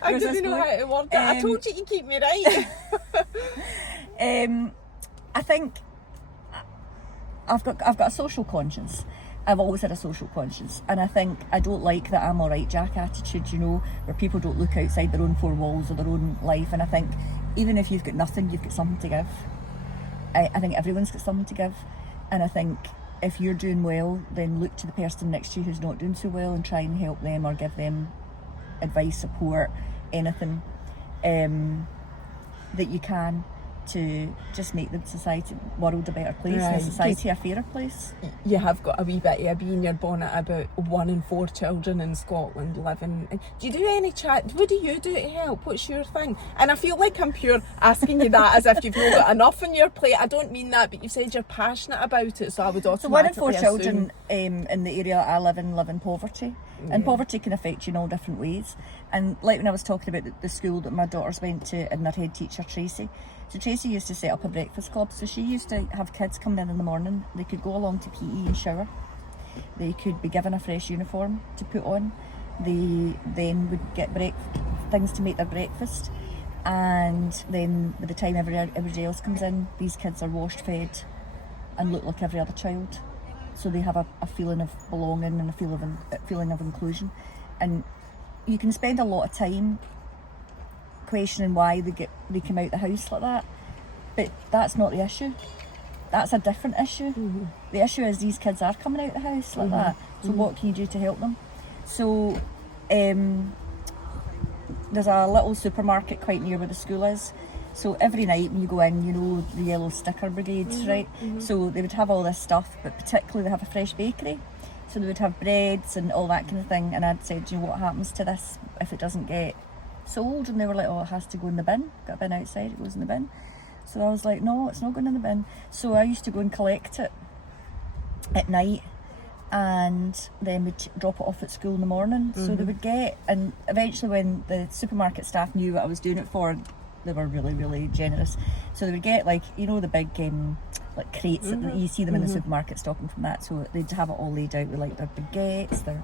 I didn't know how to word it. I told you to keep me right. I think I've got a social conscience. I've always had a social conscience, and I think I don't like that I'm alright Jack attitude, where people don't look outside their own 4 walls or their own life. And I think even if you've got nothing, you've got something to give. I think everyone's got something to give, and I think if you're doing well, then look to the person next to you who's not doing so well and try and help them or give them advice, support, anything that you can. to just make the world a better place, and the society a fairer place. You have got a wee bit of a bee in your bonnet about 1 in 4 children in Scotland living. Do you do any chat? What do you do to help? What's your thing? And I feel like I'm pure asking you that as if you've not got enough on your plate. I don't mean that, but you said you're passionate about it, so I would automatically 1 in 4 assume. children in the area I live in poverty. And poverty can affect you in all different ways. And like when I was talking about the school that my daughters went to and their head teacher, Tracy. So Tracy used to set up a breakfast club. So she used to have kids coming in the morning. They could go along to PE and shower. They could be given a fresh uniform to put on. They then would get things to make their breakfast. And then by the time everybody else comes in, these kids are washed, fed and look like every other child. So they have a feeling of belonging and a feeling of inclusion. And you can spend a lot of time questioning why they come out the house like that, but that's not the issue. That's a different issue. Mm-hmm. The issue is these kids are coming out the house like that. So what can you do to help them? So there's a little supermarket quite near where the school is. So every night when you go in, you know, the yellow sticker brigades, right? So they would have all this stuff, but particularly they have a fresh bakery. So they would have breads and all that kind of thing. And I'd said, you know, what happens to this if it doesn't get sold? And they were like, oh, it has to go in the bin. Got a bin outside, it goes in the bin. So I was like, no, it's not going in the bin. So I used to go and collect it at night and then we'd drop it off at school in the morning. So they would get, and eventually when the supermarket staff knew what I was doing it for, they were really, really generous. So they would get, like, you know, the big like crates that you see them in the supermarket stocking from that. So they'd have it all laid out with like their baguettes, their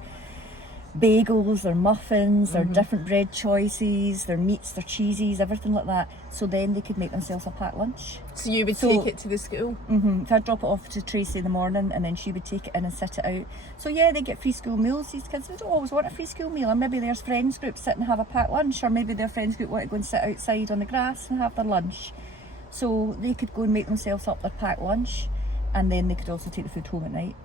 bagels, their muffins, their different bread choices, their meats, their cheeses, everything like that. So then they could make themselves a packed lunch. So you would take it to the school? So I'd drop it off to Tracy in the morning and then she would take it in and sit it out. So yeah, they get free school meals. These kids don't always want a free school meal, or maybe there's friends group sit and have a packed lunch, or maybe their friends group want to go and sit outside on the grass and have their lunch. So they could go and make themselves up their packed lunch, and then they could also take the food home at night.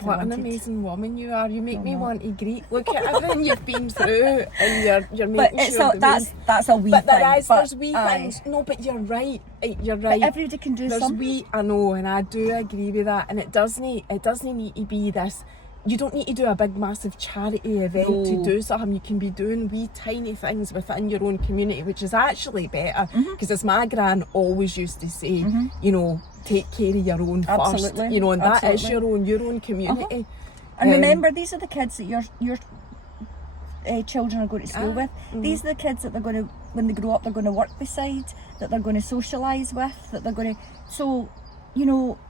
What an amazing woman you are. You make me want to greet. Look at everything you've been through, and you're making sure that's a wee but thing. There's wee things. No, but you're right. You're right. But everybody can do something. I know, and I do agree with that. And it doesn't need to be this. You don't need to do a big massive charity event to do something. You can be doing wee tiny things within your own community, which is actually better. Because as my gran always used to say, you know, take care of your own first. You know, and that is your own community. And remember, these are the kids that your children are going to school with. These are the kids that they're going to, when they grow up, they're going to work beside, that they're going to socialise with, that they're going to. So, you know.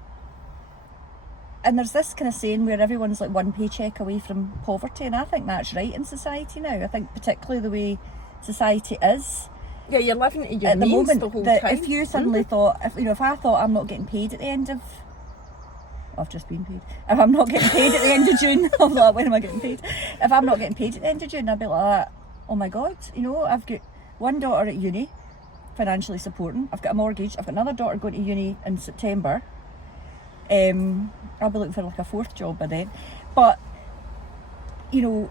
And there's this kind of saying where everyone's like one paycheck away from poverty, and I think that's right in society now. I think particularly the way society is. Yeah, you're living to your at the means moment, the whole that time. if you suddenly thought, if I thought I'm not getting paid at the end of, I've just been paid. If I'm not getting paid at the end of June, I'm like, when am I getting paid? If I'm not getting paid at the end of June, I'd be like, oh my God, you know, I've got one daughter at uni, financially supporting. I've got a mortgage. I've got another daughter going to uni in September. I'll be looking for like a 4th job by then, but you know,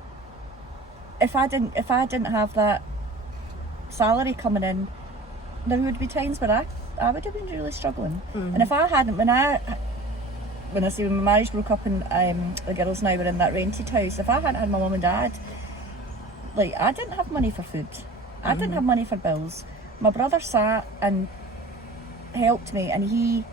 if I didn't have that salary coming in, there would be times where I would have been really struggling. And if I hadn't, when I say when my marriage broke up and the girls and I were in that rented house, if I hadn't had my mum and dad, like, I didn't have money for food, I didn't have money for bills. My brother sat and helped me, and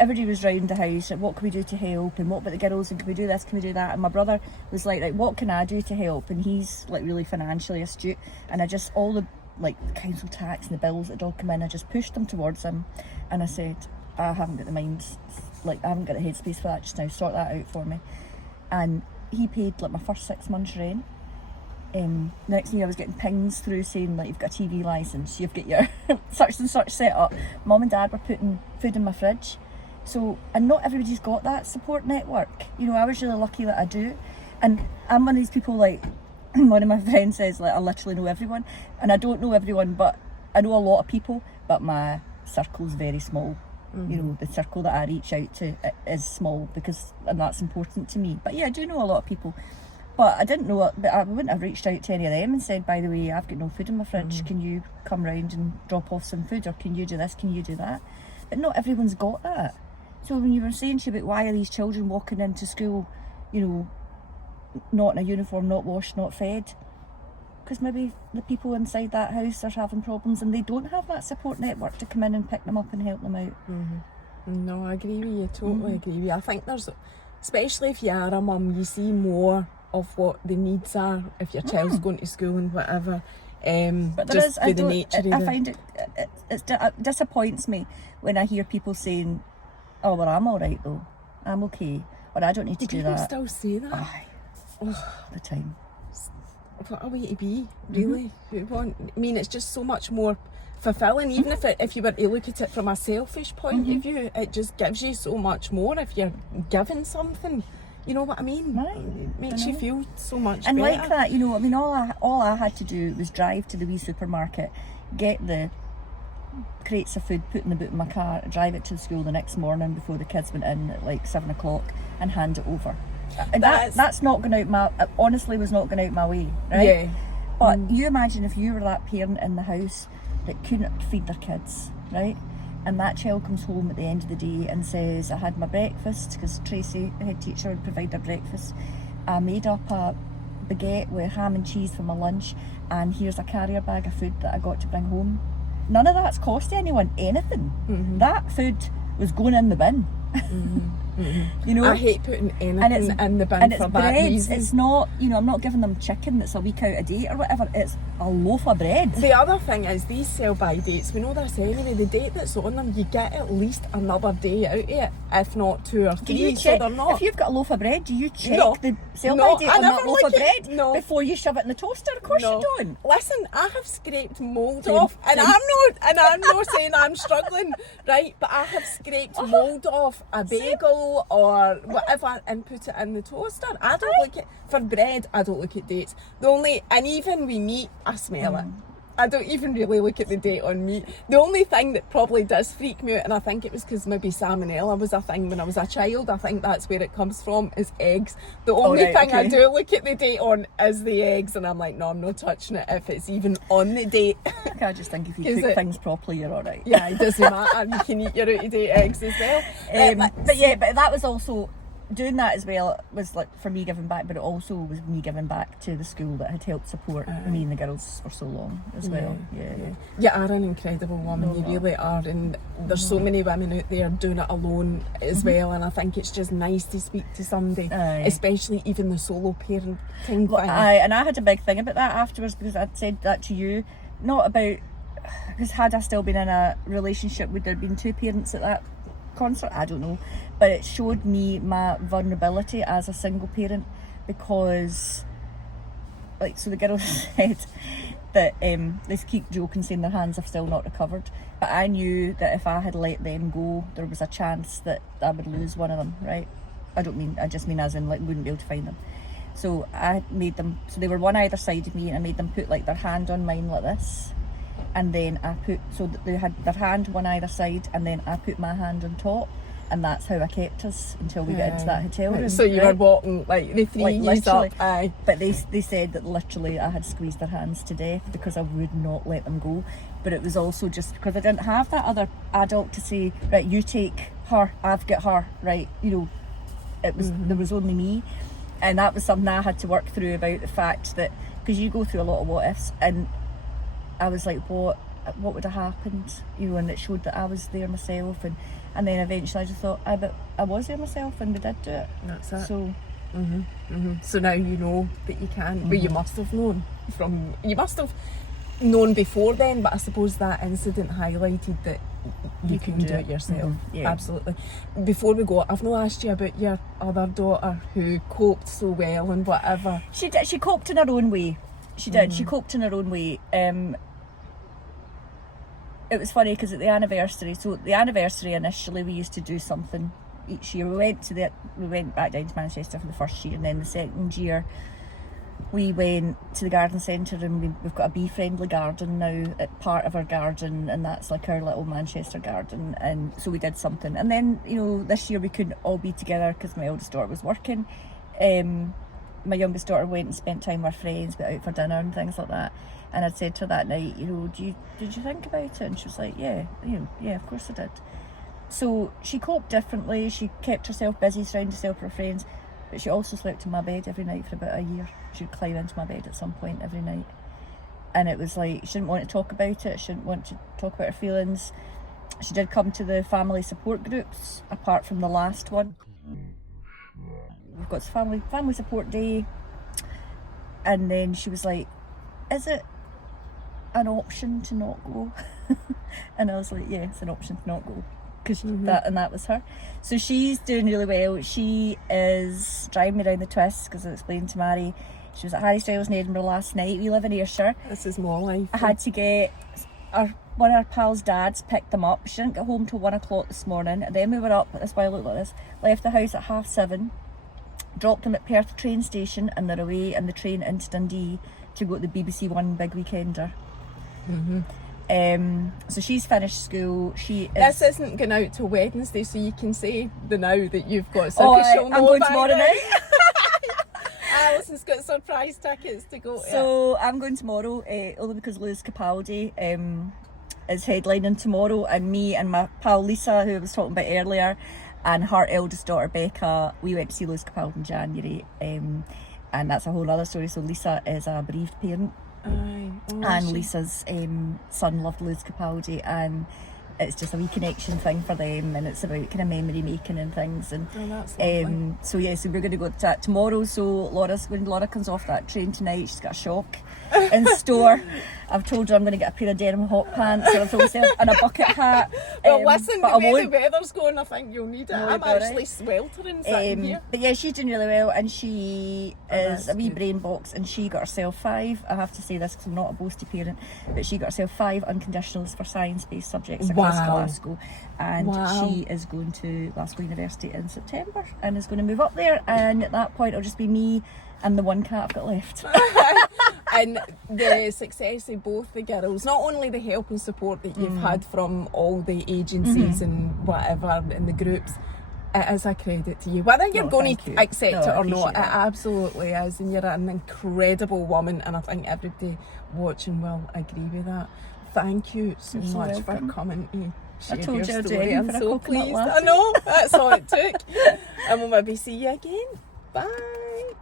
everybody was round the house, like, what can we do to help, and what about the girls, and can we do this, can we do that? And my brother was like, right, what can I do to help? And he's like really financially astute, and I just, all the like the council tax and the bills that had all come in, I just pushed them towards him, and I said, I haven't got the mind, like, I haven't got the headspace for that just now, sort that out for me. And he paid like my first 6 months rent. The next thing I was getting pings through saying, like, you've got a TV licence, you've got your such and such set up. Mum and Dad were putting food in my fridge. So, and not everybody's got that support network. You know, I was really lucky that I do. And I'm one of these people, like, one of my friends says, like, I literally know everyone. And I don't know everyone, but I know a lot of people, but my circle's very small. You know, the circle that I reach out to is small, and that's important to me. But yeah, I do know a lot of people. But I didn't know, but I wouldn't have reached out to any of them and said, by the way, I've got no food in my fridge, can you come round and drop off some food, or can you do this, can you do that? But not everyone's got that. So when you were saying to me about why are these children walking into school, you know, not in a uniform, not washed, not fed, because maybe the people inside that house are having problems and they don't have that support network to come in and pick them up and help them out. No, I agree with you, totally agree with you. I think there's, especially if you are a mum, you see more of what the needs are if your child's going to school and whatever. But there just is, with the nature of I find it disappoints me when I hear people saying, oh, well, I'm all right though, I'm okay, or I don't need to do people that. still say that? Aye. The time. What a way to be, really. I mean, it's just so much more fulfilling, even if you were to look at it from a selfish point of view. It just gives you so much more if you're given something. You know what I mean? Right. It makes you feel so much and better. like that, you know, I mean, all I had to do was drive to the wee supermarket, get the crates of food, put in the boot in my car, drive it to the school the next morning before the kids went in at like 7 o'clock, and hand it over. And that's not going out my, honestly was not going out my way, right? Yeah. But you imagine if you were that parent in the house that couldn't feed their kids, right? And that child comes home at the end of the day and says, I had my breakfast, because Tracy, the head teacher, would provide their breakfast. I made up a baguette with ham and cheese for my lunch, and here's a carrier bag of food that I got to bring home. None of that's costing anyone anything. That food was going in the bin. You know, I hate putting anything in the bin for that reason. It's not, you know, I'm not giving them chicken that's a week out of date or whatever. It's a loaf of bread. The other thing is, these sell-by dates, we know this anyway, the date that's on them, you get at least another day out of it, if not 2 or 3. Do you check, so they're not, if you've got a loaf of bread, do you check No. the sell-by No, date I on that never loaf look of at- bread no. before you shove it in the toaster? Of course No. you don't. Listen, I have scraped mould off, and I'm not saying I'm struggling, right? But I have scraped mould off a bagel or whatever and put it in the toaster. I don't look at, for bread, I don't look at dates. And even with meat, I smell it. I don't even really look at the date on meat. The only thing that probably does freak me out, and I think it was because maybe salmonella was a thing when I was a child, I think that's where it comes from, is eggs. The only thing I do look at the date on is the eggs, and I'm like, no, I'm not touching it if it's even on the date. I just think if you cook things properly, you're all right. Yeah, it doesn't matter. You can eat your out-of-date eggs as well. But that was also, doing that as well was like for me giving back, but it also was me giving back to the school that had helped support me and the girls for so long as well. You are an incredible woman, you really are, and there's so many women out there doing it alone as well, and I think it's just nice to speak to somebody, especially even the solo parenting thing. And I had a big thing about that afterwards, because I'd said that to you, not about, because had I still been in a relationship, would there have been 2 parents at that concert? I don't know, but it showed me my vulnerability as a single parent, because like, so the girls said that they keep joking saying their hands have still not recovered, but I knew that if I had let them go, there was a chance that I would lose one of them, right? I just mean as in like wouldn't be able to find them. So I made them, so they were one either side of me, and I made them put like their hand on mine like this, and then I put, so that they had their hand one either side, and then I put my hand on top, and that's how I kept us until we got into that hotel room. So you were walking like the 3 years up. But they said that literally I had squeezed their hands to death because I would not let them go. But it was also just because I didn't have that other adult to say, right, you take her, I've got her, right? You know, it was there was only me, and that was something I had to work through, about the fact that, because you go through a lot of what ifs, and I was like, what would have happened, you know? And it showed that I was there myself, and then eventually I just thought, but I was there myself, and we did do it. That's it. So so now you know that you can. Well, you must have known before then, but I suppose that incident highlighted that you can do it yourself. Yeah. Absolutely. Before we go, I've not asked you about your other daughter who coped so well and whatever. She did. She coped in her own way. She did. She coped in her own way. It was funny because at the anniversary initially we used to do something each year. We went back down to Manchester for the first year, and then the second year we went to the garden centre, and we've got a bee friendly garden now at part of our garden, and that's like our little Manchester garden, and so we did something. And then, you know, this year we couldn't all be together because my eldest daughter was working, my youngest daughter went and spent time with her friends, went out for dinner and things like that. And I'd said to her that night, you know, did you think about it? And she was like, yeah, of course I did. So she coped differently. She kept herself busy, surrounded herself with her friends, but she also slept in my bed every night for about a year. She'd climb into my bed at some point every night. And it was like, she didn't want to talk about it. She didn't want to talk about her feelings. She did come to the family support groups, apart from the last one. We've got family support day. And then she was like, is it an option to not go? And I was like, yeah, it's an option to not go. Because that was her. So she's doing really well. She is driving me around the twists, because I explained to Mary, she was at Harry Styles in Edinburgh last night. We live in Ayrshire. This is more life. I had to get one of our pals' dads picked them up. She didn't get home till 1 o'clock this morning. And then we were up, that's why I look like this, left the house at 7:30, dropped them at Perth train station, and they're away in the train into Dundee to go to the BBC One Big Weekender. So she's finished school. This isn't going out till Wednesday, so you can say the now that you've got. I'm going tomorrow night. Allison's got surprise tickets to go. So I'm going tomorrow, only because Lewis Capaldi is headlining tomorrow, and me and my pal Lisa, who I was talking about earlier, and her eldest daughter Becca, we went to see Lewis Capaldi in January, and that's a whole other story. So Lisa is a bereaved parent. And Lisa's son loved Lewis Capaldi, and it's just a wee connection thing for them, and it's about kind of memory making and things. And so we're going to go to that tomorrow. So when Laura comes off that train tonight, she's got a shock in store. I've told her I'm going to get a pair of denim hot pants, and I've told myself, and a bucket hat. Well, listen, the way the weather's going, I think you'll need it. I'm actually sweltering sitting here. But yeah, she's doing really well, and she is a wee brain box, and she got herself 5. I have to say this because I'm not a boasty parent, but she got herself 5 unconditionals for science-based subjects across Glasgow, and she is going to Glasgow University in September, and is going to move up there. And at that point, it'll just be me and the one cat I've got left. And the success of both the girls, not only the help and support that you've had from all the agencies and whatever in the groups, it is a credit to you. Whether you're going to accept it or not, it absolutely is. And you're an incredible woman, and I think everybody watching will agree with that. Thank you so much for coming to share your story. I'm so pleased. I know, that's all it took. And we'll maybe see you again. Bye.